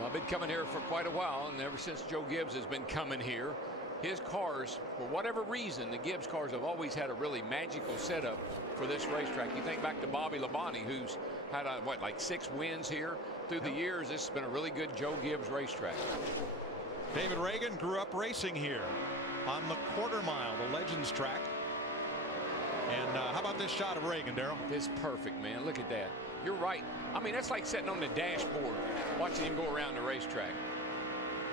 Well, I've been coming here for quite a while, and ever since Joe Gibbs has been coming here, his cars, for whatever reason, the Gibbs cars have always had a really magical setup for this racetrack. You think back to Bobby Labonte, who's had, like 6 wins here through the years. This has been a really good Joe Gibbs racetrack. David Ragan grew up racing here on the quarter mile, the Legends track. And how about this shot of Ragan, Darrell? It's perfect, man. Look at that. You're right. I mean, that's like sitting on the dashboard watching him go around the racetrack.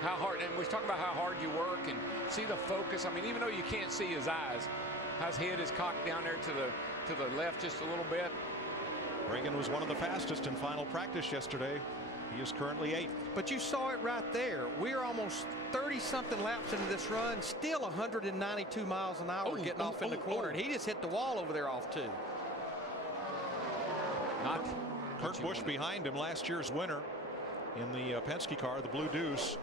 How hard, and we're talking about how hard you work and see the focus. I mean, even though you can't see his eyes, his head is cocked down there to the left just a little bit. Ragan was one of the fastest in final practice yesterday. He is currently 8th. But you saw it right there. We're almost 30-something laps into this run, still 192 miles an hour getting off in the corner. And he just hit the wall over there off 2. Not Kurt Busch behind him, last year's winner in the Penske car, the Blue Deuce.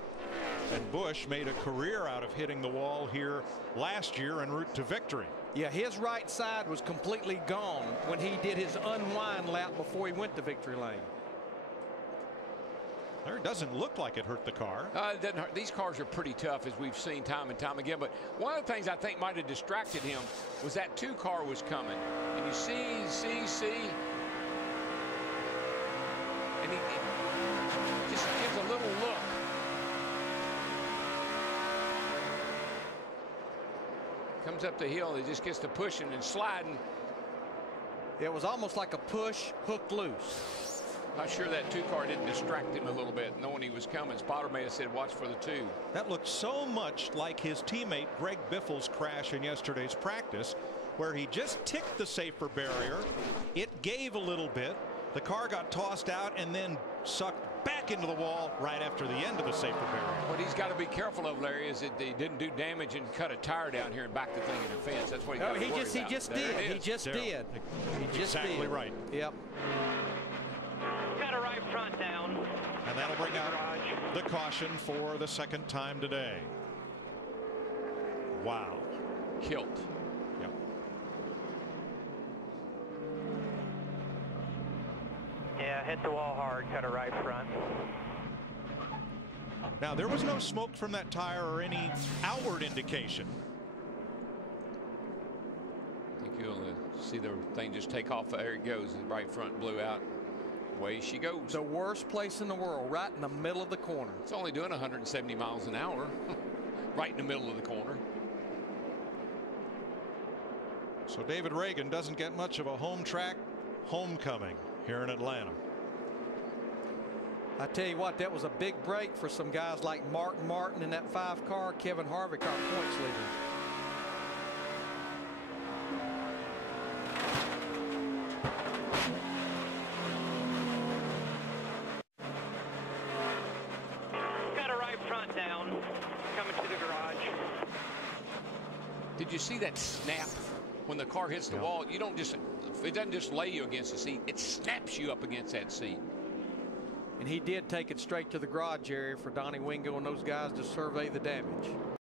And Busch made a career out of hitting the wall here last year en route to victory. Yeah, his right side was completely gone when he did his unwind lap before he went to victory lane. There, it doesn't look like it hurt the car. It doesn't hurt. These cars are pretty tough, as we've seen time and time again. But one of the things I think might have distracted him was that 2 car was coming. And you see. And he just gives a little look. Comes up the hill, he just gets to pushing and sliding. It was almost like a push, hook loose. Not sure that 2 car didn't distract him a little bit, knowing he was coming. Spotter may have said, watch for the 2. That looked so much like his teammate Greg Biffle's crash in yesterday's practice, where he just ticked the safer barrier. It gave a little bit. The car got tossed out and then sucked back into the wall right after the end of the safer barrier. What he's got to be careful of, Larry, is that he didn't do damage and cut a tire down here and back the thing in the fence. That's what he got to worry about. He just did. He just did. Exactly right. Yep. Got a right front down. And that'll bring out the caution for the 2nd time today. Wow. Kilt. Yep. Yeah, hit the wall hard, cut a right front. Now, there was no smoke from that tire or any outward indication. I think you'll see the thing just take off. There it goes. The right front blew out. Away she goes. The worst place in the world, right in the middle of the corner. It's only doing 170 miles an hour, right in the middle of the corner. So David Ragan doesn't get much of a home track homecoming here in Atlanta. I tell you what, that was a big break for some guys like Martin Martin in that 5 car, Kevin Harvick, our points leader. Got a right front down, coming to the garage. Did you see that snap when the car hits the wall? You don't just, it doesn't just lay you against the seat, it snaps you up against that seat. And he did take it straight to the garage area for Donnie Wingo and those guys to survey the damage.